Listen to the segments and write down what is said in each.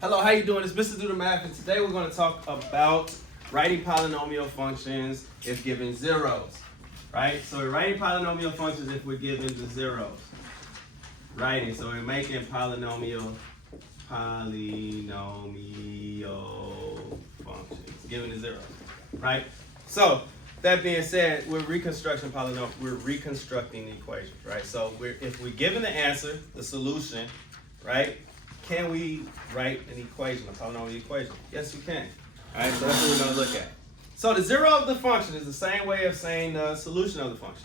Hello, how you doing? It's Mr. Do the Math, and today we're going to talk about writing polynomial functions if given zeros, right? So we're writing polynomial functions if we're given the zeros, right? So we're making polynomial functions given the zeros, right? So that being said, we're reconstructing the equation, right? So if we're given the answer, the solution, right? Can we write an equation, a polynomial equation? Yes, we can. All right, so that's what we're going to look at. So the zero of the function is the same way of saying the solution of the function,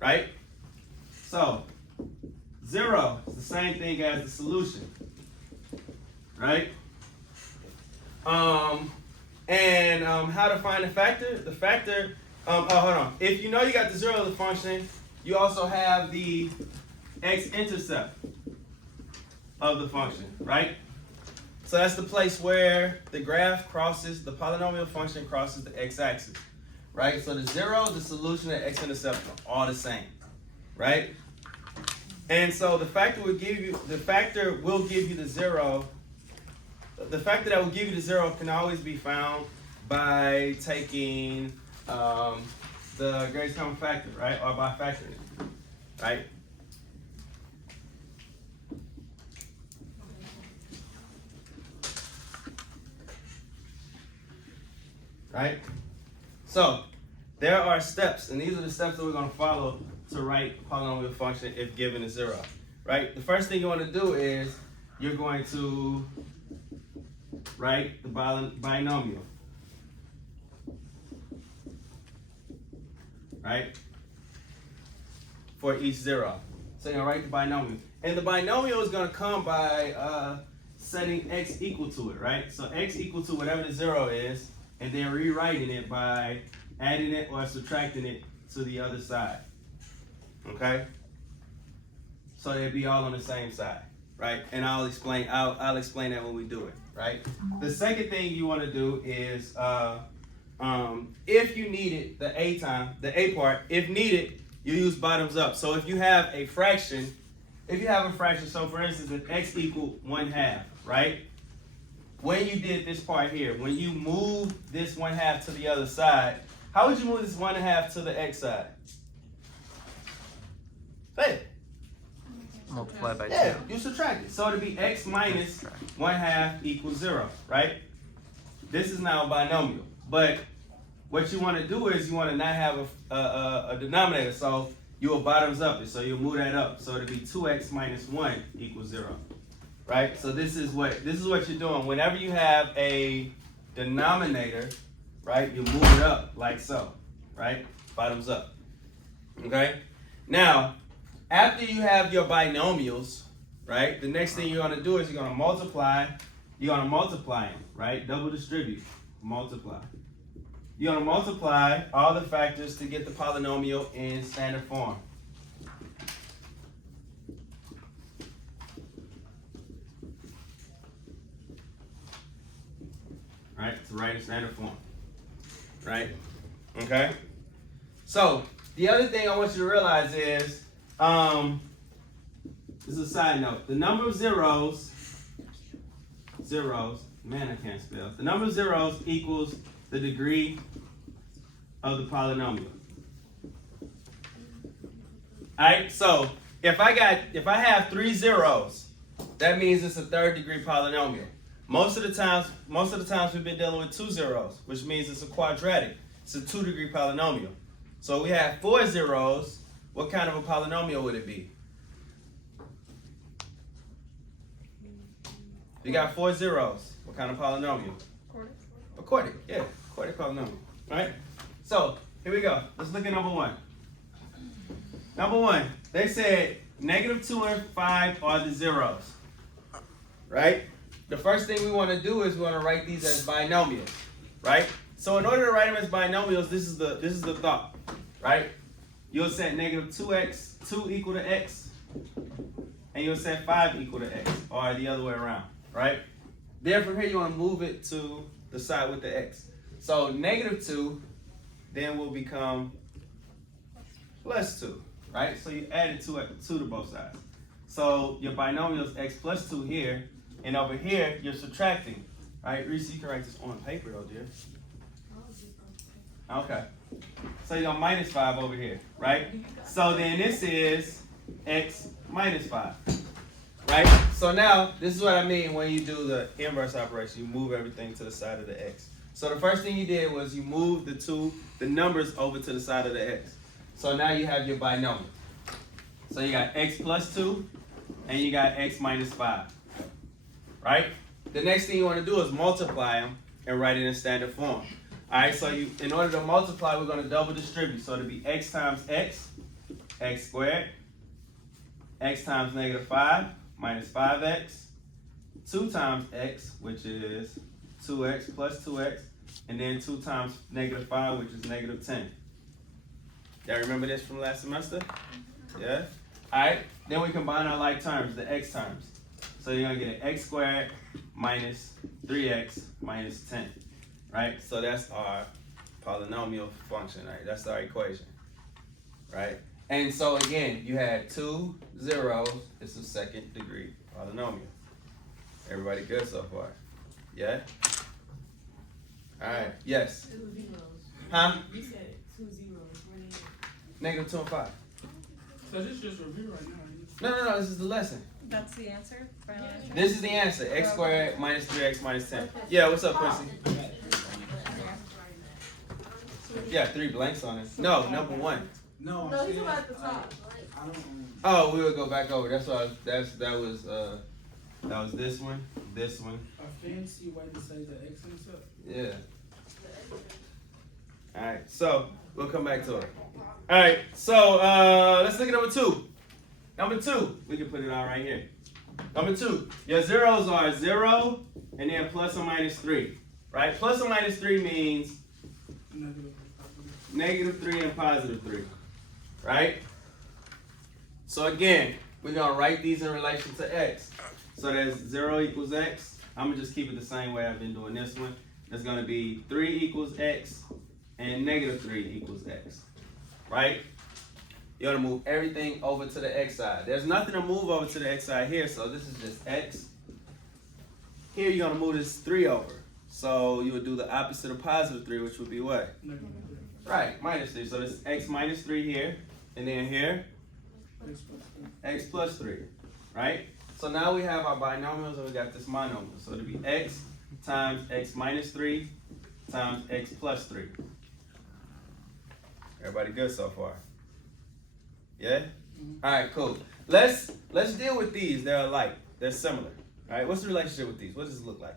right? So zero is the same thing as the solution, right? How to find the factor? The factor, hold on. If you know you got the zero of the function, you also have the x-intercept of the function, right? So that's the place where the graph crosses, the polynomial function crosses the x-axis, right? So the zero, the solution, and x-intercept are all the same, right? And so the factor will give you the zero. The factor that will give you the zero can always be found by taking the greatest common factor, right? Or by factoring it, right? Right? So there are steps, and these are the steps that we're going to follow to write polynomial function if given a zero. Right? The first thing you want to do is you're going to write the binomial. Right? For each zero. So you're going to write the binomial. And the binomial is going to come by setting x equal to it, right? So x equal to whatever the zero is, and then rewriting it by adding it or subtracting it to the other side. Okay? So they'll be all on the same side, right? And I'll explain that when we do it, right? The second thing you want to do is if you need it, the A part, if needed, you use bottoms up. So if you have a fraction, so for instance, if x equal 1/2, right? When you did this part here, when you move this 1/2 to the other side, how would you move this 1/2 to the x side? Say it. Multiply by 2. Yeah, you subtract it. So it'll be x minus 1/2 equals 0, right? This is now a binomial. But what you want to do is you want to not have a denominator. So you will bottoms up it. So you'll move that up. So it'll be 2x minus 1 equals 0. Right? So this is what you're doing. Whenever you have a denominator, right, you move it up like so, right? Bottoms up. Okay? Now, after you have your binomials, right, the next thing you're going to do is you're going to multiply them, right? Double distribute, multiply. You're going to multiply all the factors to get the polynomial in standard form. Right, to write in standard form, right? Okay. So the other thing I want you to realize is, this is a side note. The number of zeros. Man, I can't spell. The number of zeros equals the degree of the polynomial. All right. So if I have 3 zeros, that means it's a third degree polynomial. Most of the times we've been dealing with 2 zeros, which means it's a quadratic. It's a 2-degree polynomial. So we have 4 zeros. What kind of a polynomial would it be? You got 4 zeros. What kind of polynomial? A quartic. Yeah, quartic polynomial. All right? So here we go. Let's look at number 1. Number 1, they said -2 and 5 are the zeros. Right? The first thing we want to do is we want to write these as binomials, right? So in order to write them as binomials, this is the thought, right? You'll set -2 equal to x, and you'll set 5 equal to x, or the other way around, right? Then from here you want to move it to the side with the x. So -2 then will become +2, right? So you added 2 to both sides. So your binomial is x plus 2 here And over here, you're subtracting. All right, Reese, you can write this on paper though, dear. Okay. So you got minus 5 over here, right? So then this is x minus 5, right? So now, this is what I mean when you do the inverse operation. You move everything to the side of the x. So the first thing you did was you moved the numbers over to the side of the x. So now you have your binomial. So you got x plus 2, and you got x minus 5, right? The next thing you want to do is multiply them and write it in standard form. All right, so in order to multiply, we're going to double distribute. So it'll be x times x, x squared, x times negative 5, minus 5x, 2 times x, which is 2x plus 2x, and then 2 times negative 5, which is negative 10. Y'all remember this from last semester? Yeah? All right, then we combine our like terms, the x terms. So you're going to get an x squared minus 3x minus 10. Right? So that's our polynomial function, right? That's our equation, right? And so again, you had 2 zeros. It's a second degree polynomial. Everybody good so far? Yeah? All right. Yes? Huh? You said 2 zeros. Negative 2 and 5. So this is just review right now. No. This is the lesson. That's the answer? Final answer? This is the answer. X squared minus 3x minus 10. Yeah, what's up, Quincy? Yeah, 3 blanks on it. No, number 1. No, he's about at the top. I don't. Oh, we will go back over. That's why that was this one. A fancy way to say the x intercept. Yeah. All right. So we'll come back to it. All right. So let's look at number 2. Number 2, we can put it all right here. Number 2, your zeros are 0 and then plus or minus 3, right? Plus or minus 3 means negative 3 and positive 3, right? So again, we're going to write these in relation to x. So there's 0 equals x. I'm going to just keep it the same way I've been doing this one. There's going to be 3 equals x and negative 3 equals x, right? You're going to move everything over to the x side. There's nothing to move over to the x side here, so this is just x. Here you're going to move this 3 over. So you would do the opposite of positive 3, which would be what? Right, minus 3. So this is x minus 3 here, and then here, x plus 3, right? So now we have our binomials, and we got this monomial. So it'll be x times x minus 3 times x plus 3. Everybody good so far? Yeah? All right, cool. Let's deal with these. They're alike. They're similar. All right, what's the relationship with these? What does this look like?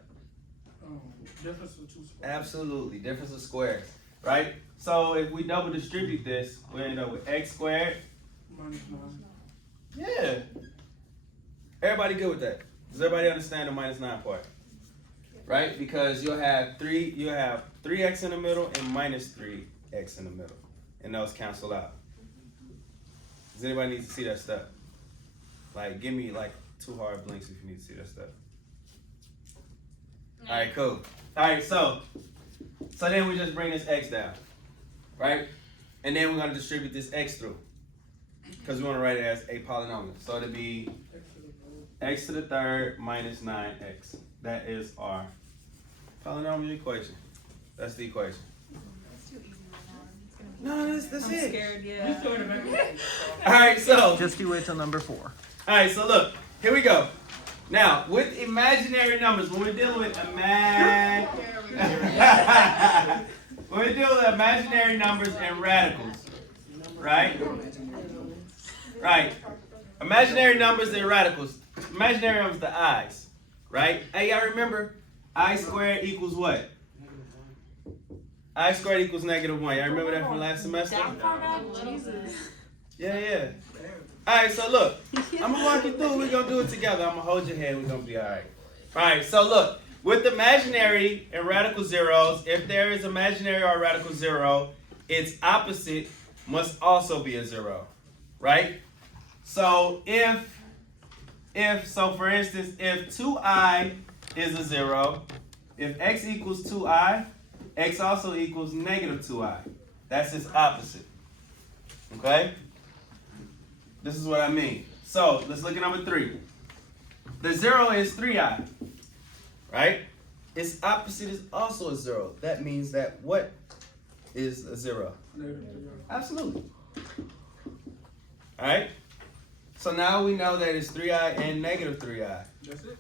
Difference of 2 squares. Absolutely, difference of squares, right? So if we double distribute this, we end up with x squared. Minus 9. Yeah. Everybody good with that? Does everybody understand the minus 9 part? Right? Because you'll have 3x in the middle and minus 3x in the middle. And those cancel out. Does anybody need to see that stuff? Like, give me like 2 hard blinks if you need to see that stuff. All right, cool. All right, so then we just bring this x down, right? And then we're going to distribute this x through because we want to write it as a polynomial. So it'll be x to the third minus 9x. That is our polynomial equation. That's the equation. That's too easy right No, that's now. I'm it. scared, You yeah. still in the back. All right, so Just you wait till number 4. all right, so look, here we go. Now, with imaginary numbers, when we're dealing with imaginary numbers and radicals, right? Right. Imaginary numbers and radicals. Imaginary numbers, the i's, right? Hey, y'all remember I squared equals what? I squared equals negative 1. Y'all remember that from last semester? Yeah. All right, so look, I'm going to walk you through. We're going to do it together. I'm going to hold your hand. We're going to be all right. All right, so look, with imaginary and radical zeros, if there is imaginary or radical zero, its opposite must also be a 0, right? So for instance, if 2i is a 0, if x equals 2i, x also equals negative 2i. That's its opposite, okay? This is what I mean. So let's look at number 3. The 0 is 3i, right? Its opposite is also a 0. That means that what is a 0? Negative 3i. Absolutely. All right. So now we know that it's 3i and negative 3i. That's it.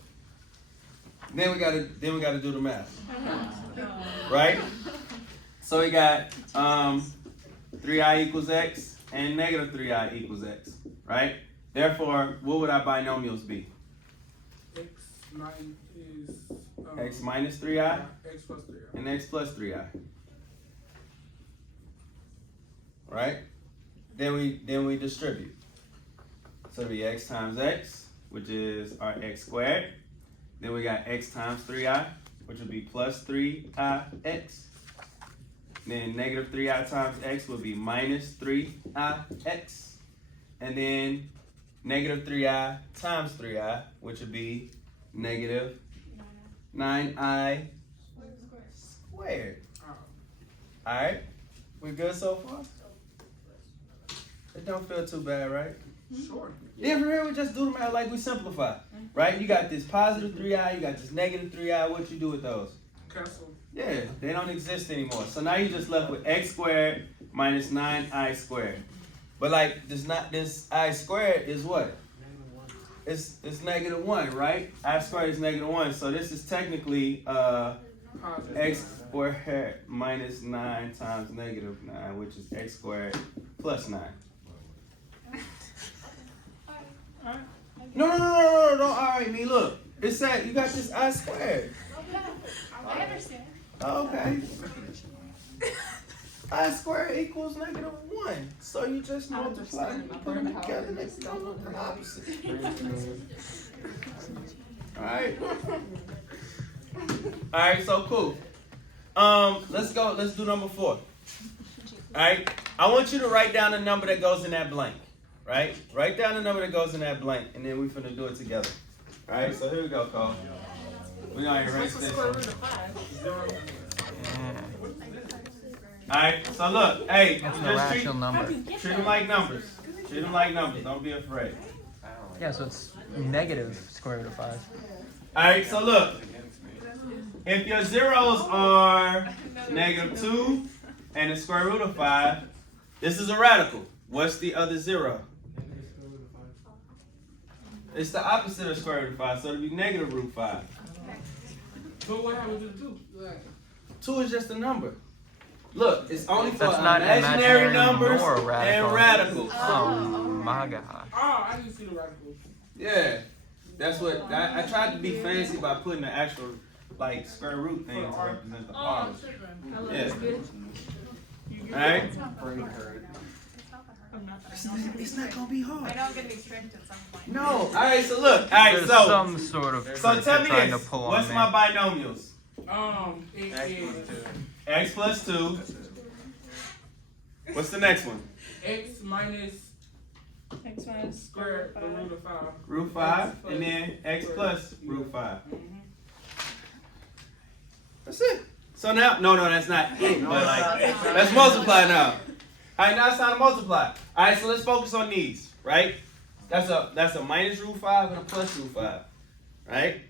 Then we gotta do the math, right? So we got 3i equals x and negative 3i equals x, right? Therefore, what would our binomials be? X minus 3i X plus 3i. and x plus 3i, right? Then we distribute. So it'll be x times x, which is our x squared. Then we got x times 3i, which will be plus 3ix. Then negative 3i times x will be minus 3ix. And then negative 3i times 3i, which would be negative 9i squared. Alright? We good so far? It don't feel too bad, right? Sure. Then from here we just do the math like we simplify. Right? You got this positive 3i, you got this negative 3i. What you do with those? Cancel. Yeah, they don't exist anymore. So now you're just left with x squared minus 9i squared. But like this I squared is what? It's negative 1, right? I squared is negative 1. So this is technically x squared minus 9 times negative 9, which is x squared plus 9. No, alright, me, look. It said you got this I squared. I understand. Okay. I squared equals negative 1. So you just multiply and put them together and they come up the opposite. Alright. Alright, so cool. Let's do number 4. Alright. I want you to write down the number that goes in that blank. Right? Write down the number that goes in that blank, and then we're finna do it together. Alright, so here we go, Cole. We're gonna erase this one. Alright, so look, hey, That's an just irrational number. treat them like numbers. Treat them like numbers, don't be afraid. Yeah, so it's negative square root of 5. Alright, so look. If your zeros are negative 2 and the square root of 5, this is a radical. What's the other 0? It's the opposite of square root of 5, so it'll be negative root 5. But what happens to 2? 2 is just a number. Look, it's only for That's not imaginary imaginary numbers nor radical. and radicals. Oh my gosh. Oh, I didn't see the radicals. Yeah, that's what I tried to be fancy by putting the actual like square root thing to represent the powers. Yeah. All right. It's not gonna be hard. I know I'm gonna be strict at some point. No. All right. So look. All right. There's So some sort of so trick tell they're me trying this. to pull on What's me. my binomials? It is X plus 2. What's the next one? X minus X minus square the root of 5. Root 5, and then X plus root 5. That's it. So now, no, that's not it. But like, let's multiply now. All right, now it's time to multiply. All right, so let's focus on these, right? That's a minus root 5 and a plus root 5, right?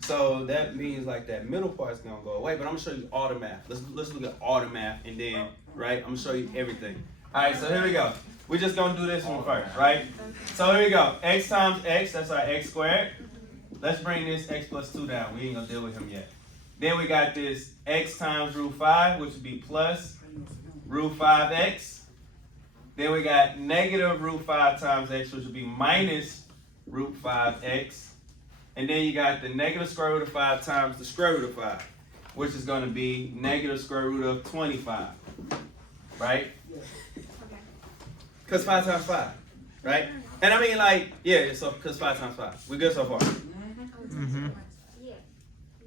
So that means like that middle part's gonna go away. But I'm gonna show you all the math. Let's look at all the math, and then right, I'm gonna show you everything. All right, so here we go. We're just gonna do this one first, right? So here we go. X times x, that's our x squared. Let's bring this x plus 2 down. We ain't gonna deal with him yet. Then we got this x times root 5, which would be plus root 5x. Then we got negative root 5 times x, which would be minus root 5x. And then you got the negative square root of 5 times the square root of 5, which is going to be negative square root of 25. Right? Because 5 times 5. Right? And I mean, like, yeah, so because 5 times 5. We good so far? Mm-hmm.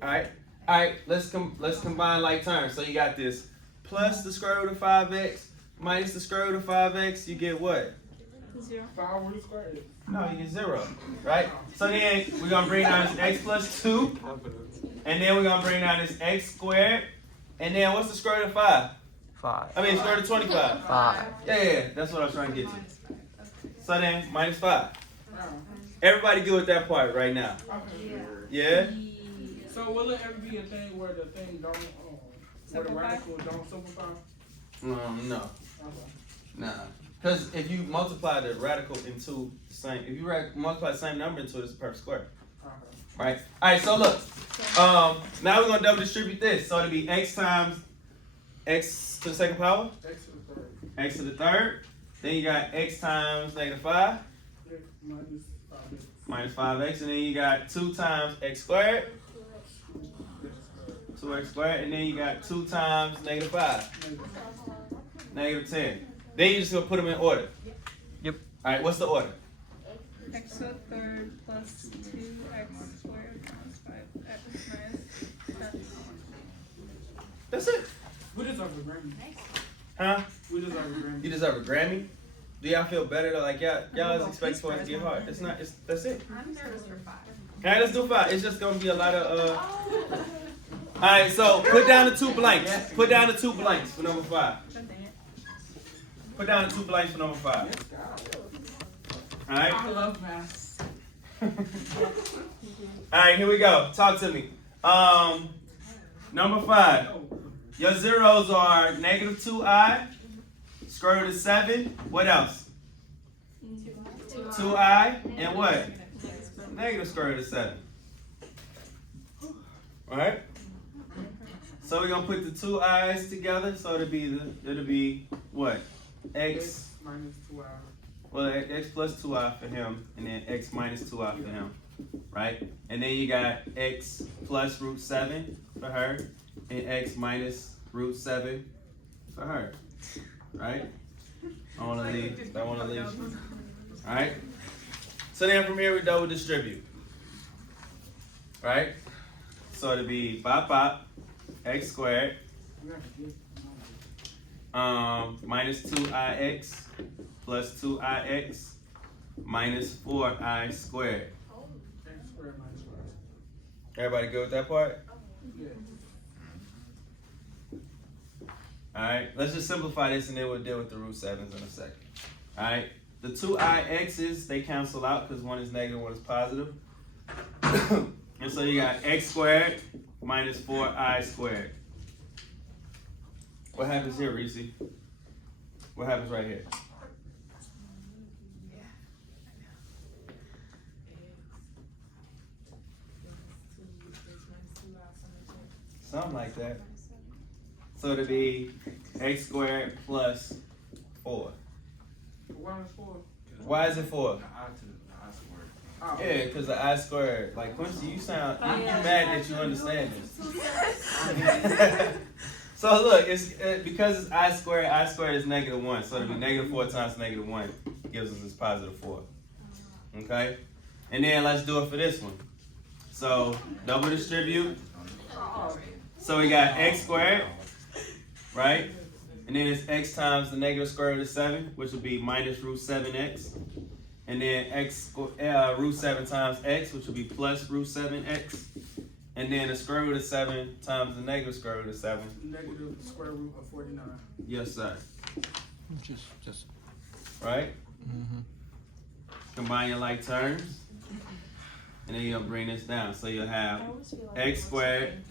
All right, let's combine like terms. So you got this plus the square root of 5x minus the square root of 5x. You get what? 0. 5 root squared. No, you get 0, right? So then we're going to bring down this x plus 2. And then we're going to bring down this x squared. And then what's the square root of 5? 5. I mean, square root of 25. 5. Yeah, that's what I was trying to get to. So then minus 5. Everybody good with that part right now? Okay. Yeah? So will it ever be a thing where the thing don't, where the Simplify? radical don't simplify? No. Okay. Nah. Because if you multiply the radical into the same, if you multiply the same number into it, it's a perfect square. Okay. Right? Alright, so look. Now we're going to double distribute this. So it'll be x times x to the second power, X to the third. x to the third. Then you got x times negative 5 X minus 5x. minus 5x. And then you got 2 times x squared, X 2x squared. And then you got 2 times negative 5, negative 10. Then you just going to put them in order. Yep. Alright, what's the order? X to the third plus 2x squared minus 5x minus 10. That's it. We deserve a Grammy. Huh? We deserve a Grammy. You deserve a Grammy? Do y'all feel better though? Like y'all is expecting for it to get hard. It's not, that's it. I'm nervous for 5. Alright, let's do 5. It's just gonna be a lot of Alright, so put down the 2 blanks. Put down the 2 blanks for number 5. Put down the 2 blanks for number 5. Alright? I love math. Alright, here we go. Talk to me. Number 5. Your zeros are negative 2i, square root of 7. What else? 2i and what? Negative square root of 7. Alright? So we're gonna put the 2 i's together, so it'll be what? X minus 2i. well x plus 2i for him, and then x minus 2i for him. Right? And then you got x plus root 7 for her, and x minus root 7 for her. Right? I wanna leave. Alright? So then from here we double distribute. Right? So it'll be pop x squared minus 2ix plus 2ix minus 4i squared. X squared minus 5. Everybody good with that part? Yeah. Alright, let's just simplify this and then we'll deal with the root 7s in a second. Alright, the 2ix's, they cancel out because one is negative, one is positive. And so you got x squared minus 4i squared. What happens here, Reese? What happens right here? Something like that. So it'll be x squared plus 4. Why is 4? Why is it 4? Oh. Yeah, because the I squared. Like, Quincy, you sound you mad that you understand this. So look, it's because it's I squared is negative 1. So it'll be negative 4 times negative 1 gives us this positive 4. Okay? And then let's do it for this one. So double distribute. So we got x squared, right? And then it's x times the negative square root of 7, which would be minus root 7x. And then root 7 times x, which will be plus root 7x. And then the square root of 7 times the negative square root of 7. Negative square root of 49. Yes, sir. Just. Right? Mm-hmm. Combine your like terms. And then you'll bring this down. So you'll have x squared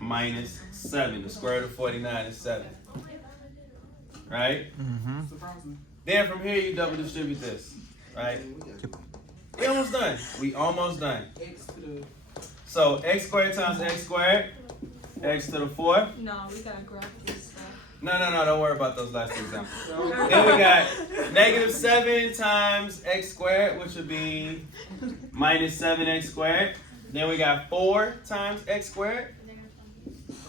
minus 7. The square root of 49 is 7. Right? Mm-hmm. Surprising. Then from here you double distribute this. Right? We almost done. We almost done. X to the. So x squared times x squared, x to the 4th. No, we gotta grab this stuff. No, don't worry about those last two examples. Then we got negative 7 times x squared, which would be minus 7x squared. Then we got 4 times x squared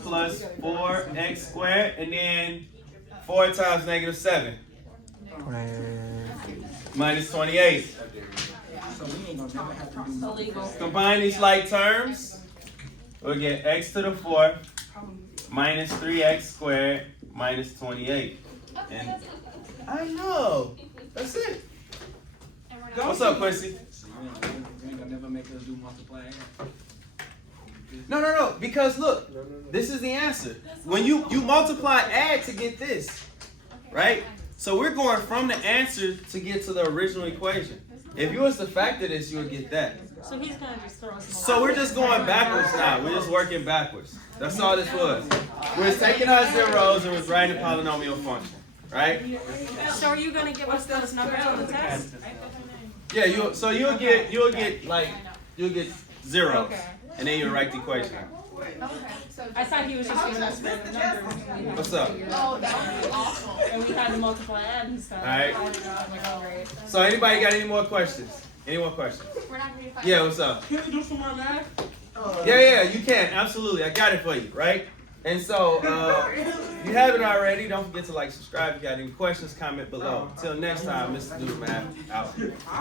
plus 4x squared. And then 4 times negative 7 minus 28. So we ain't gonna never have to do Illegal. Combine these like terms. We'll get x to the 4th minus 3x squared minus 28. And I know. That's it. What's up, Quincy? You ain't gonna never make us do multiply. No. Because look, this is the answer. When you multiply add to get this, right? So we're going from the answer to get to the original equation. If you was to factor this, you would get that. So he's gonna just throw us. So we're just going backwards now. We're just working backwards. That's all this was. We're taking our zeros and we're writing a polynomial function, right? So are you gonna give us those numbers on the test? Yeah. You'll get zeros, Okay. and then you'll write the equation out. I thought he was just giving us random numbers. What's up? And we had to multiply and stuff. All right. I was like, all right. So anybody got any more questions? Any more questions? Yeah. What's up? Can we do some more math? Yeah, you can. Absolutely. I got it for you, right? And so, if you haven't already, don't forget to like, subscribe. If you got any questions, comment below. Until next time, Mr. Do the Math out.